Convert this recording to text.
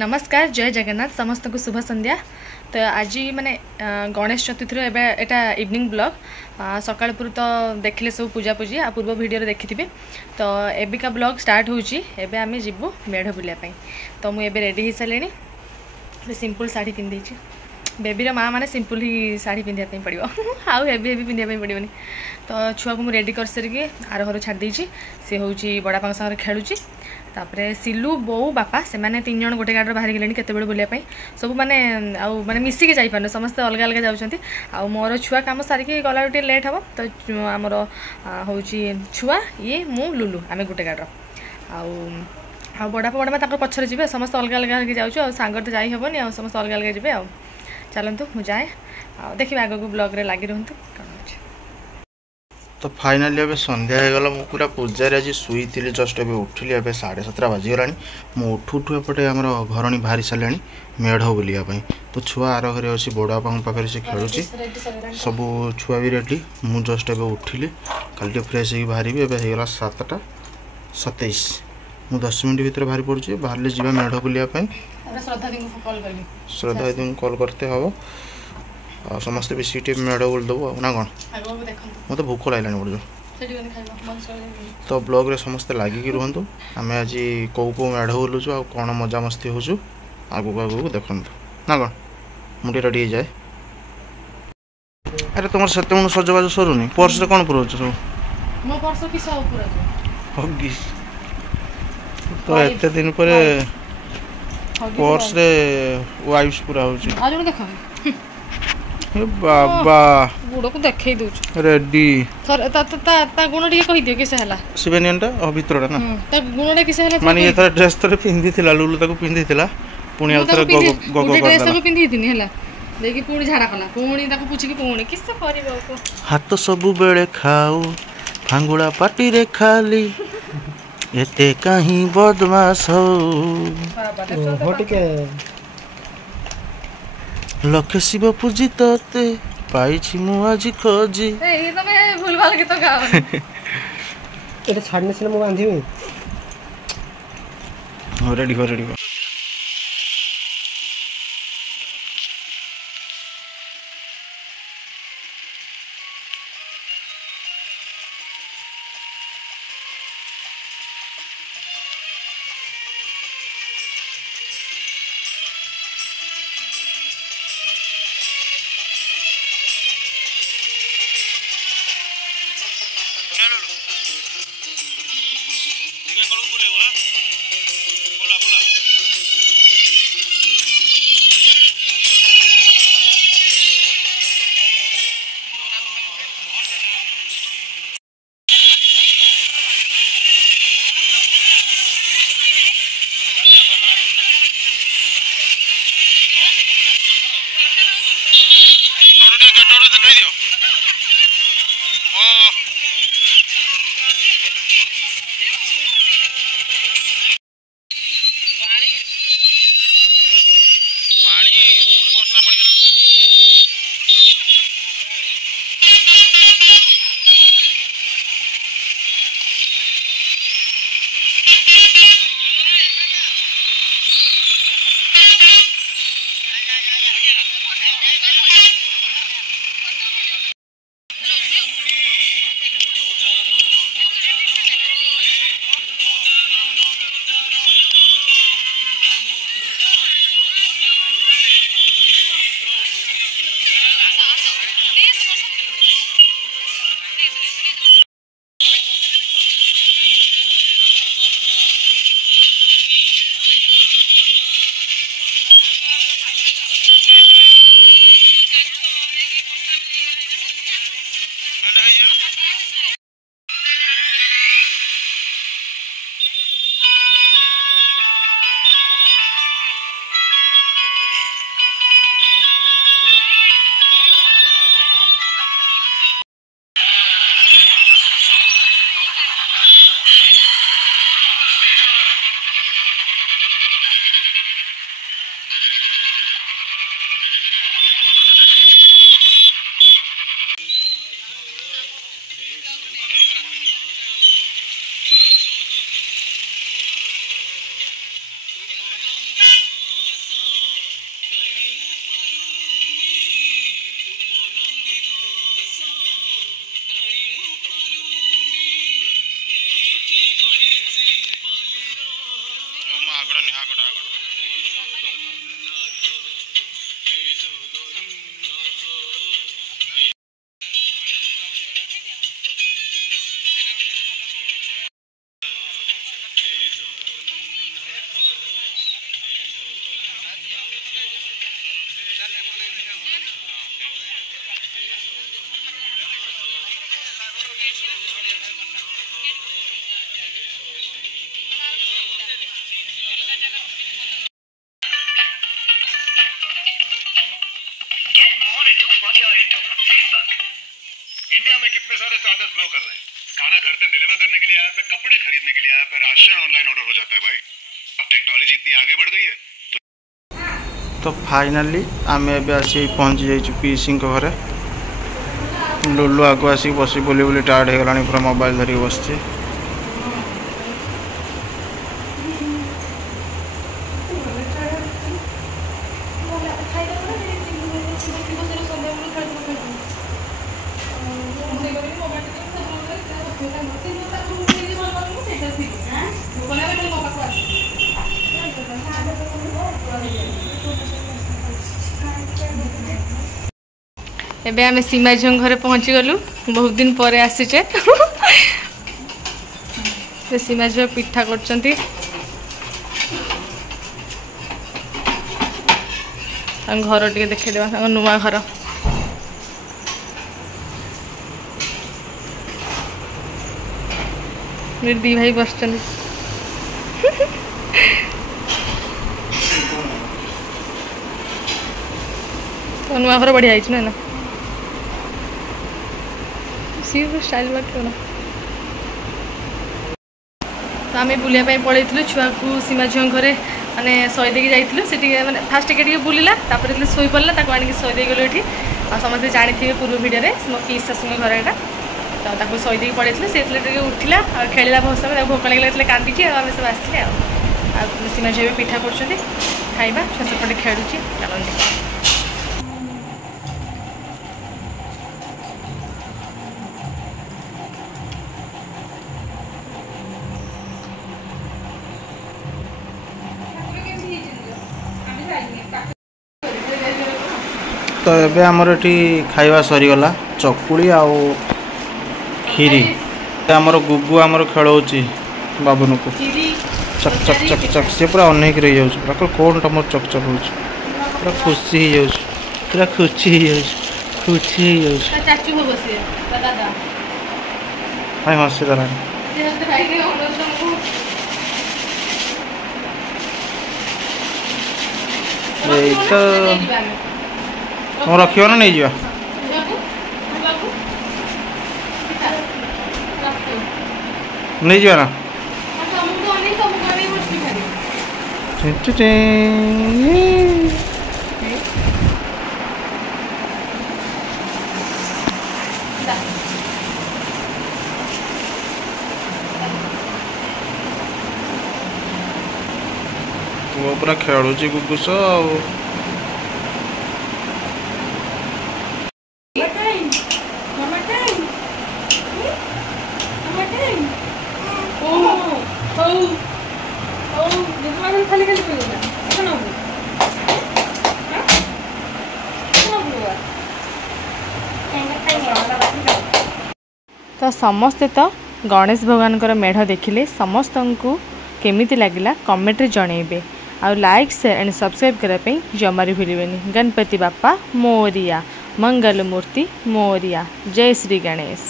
नमस्कार जय जगन्नाथ समस्त को शुभ संध्या। तो आज माने गणेश चतुर्थी एटा इवनिंग ब्लॉग सकाल पूर्व तो देखले सब पूजा पूजी आ पूर्व वीडियो देखी तो एबिका ब्लॉग स्टार्ट होची एबे आमे जिबु मेढ़ बुलिया पई। तो मु एबे रेडी हो सारे सिंपल साड़ी पिंधे बेबीर माँ मैंने सिंपल ही साड़ी पिंधापी पड़ो आउ हेवी हेवी पिंधापी पड़ोनी। तो छुआ को मुझे रेडी कर सारिकी आर घर छाड़ी सी हूँ बड़ापा सागर खेलुची तापरे सिलू बो बापा से मैंने 3 जन गोटे गाड़ी बाहर गले केत बुलापाई सब माने आउ माने मिसिकी जापारे समस्ते अलग अलग जाऊँच आ मोर छुआ कम सारिकी गला टे लेट हम तो आमर हूँ छुआ ये मु लुलु आम गोटे गाड़ी आ बड़ापा बड़मा पछरे जी समस्त अलग अलग जाऊँ सांगर तो जाई हेनी आ समस्त अलग अलग जी चलतु मुझे जाए देखिए आग को ब्लॉग रे लगी रुहतु कौन अच्छे। तो फाइनाली अबे संध्या हो गला मु पूरा पूजा आज शुई थी जस्ट अबे उठिली अबे 7:30 बाजीगला मु उठू एपटे आम घरणी बाहरी सारे मेढ़ बुलायापी। तो छुआ आर घरे अच्छी बड़ बापा पाखे से खेलुची सब छुआ भी रेडी मु जस्ट एबे उठिली खाली फ्रेश हो बाहर एबे 7:27 मु 10 मिनट भीतर बाहरी पड़ुची बाहर जावा मेढ़ बुलायापी। श्रद्धा दीदी कॉल करते हम आ समस्ते भी सीट मेढ़ बोल देव ना कौन मत भोक लगे बोल तो ब्लॉग रे समस्ते लगिकी रुहतु आम आज कौ कौ मेढ़ बुलुचु आ कौन मजा मस्ती होचु आगू आगू देखु ना कौन मुझे रेडी जाए। अरे तुम से सजबाज सरुनी पर्स कौन पुराच सब तो एत दिन पर पर्स रे वाइब्स पूरा होची बाबा गुड़ को देखई दोछ रेडी सर ता गुण टिके कहि दियो किसे हला शिवेनियनटा ओ भितरटा ना ता गुण रे किसे हला माने ये थर ड्रेस तरे पिंदी थिला लुलु ताको पिंदी थिला पुणी आउथरे गगो कर ड्रेस को पिंदी थिनी हला देखि पुणी झाड़ा कला पुणी ताको पूछि कि पुणी किसे करबो को हाथ सब बेले खाऊ फांगुड़ा पाटी रे खाली एते कहीं बदमाश हो लक्ष्य शिव पूजी तोते पाइछि मु आज खोजी ए तमे भूलभाल गीत गाओ एटा छाड़ने से मु बांधीबी रेडी Get more into what you're into. Facebook. India में कितने सारे स्टार्टअप्स ग्रो कर रहे हैं। खाना घर से डिलीवर करने के लिए ऐप है, कपड़े खरीदने के लिए ऐप है, राशन ऑनलाइन ऑर्डर हो जाता है भाई। अब टेक्नोलॉजी इतनी आगे बढ़ गई है। तो फाइनाली आम एवं आसी पहुँची जाइए पीसी घरे। लुलु आगु आसिक बस बुली बुली टायर्ड हो गला पूरा मोबाइल धरिक बस। एबे आमे सीमा झियो घरे पहुँची गलु बहुत दिन पर आसीचे। सीमा झियो पिठा करछंती घर टे देखे देवा नुआ घर मेरे दी भाई बस तो नुआ घर बढ़िया है ना सी स्टाइल बाटे ना। तो आम बुलाया पलू छुआ को सीमा झील घरे माने शई देकी जाइलु से मैंने फास्ट टिके बुलिला शोई पड़ा आनिक शई गलु ये समस्त जानी थे पूर्व भिडियो मो पी शाशु घर यहाँ तो शई देकी पड़े से उठला खेला भोस भोक लगे कांदी आम सब आसते सीमा झील पिठा कर खाइबा छुआ सेपटे खेलुची चलती। तो ये आमर ये खाइबा सरीगला चकुली आउ खीरी आमर गुगु आमर खेलौची बाबुन को चक चक चक चक से पूरा अनेक रही जाऊँ कौन तुम चक चक हो पूरा खुशी हो पूरा खुशी खुशी हाय हसी दारा तो तुम रखियो ना नहीं जा नहीं जा ना वो पूरा खेलुची गुगुस तो समस्ते तो गणेश भगवान मेढ़ देखिले समस्त को केमिति लागिला कमेंट रे जणेबे आ लाइक शेयर एंड सब्सक्राइब करने जमारी भूलिबेनी। गणपति बाप्पा मोरिया मंगल मूर्ति मोरिया। जय श्री गणेश।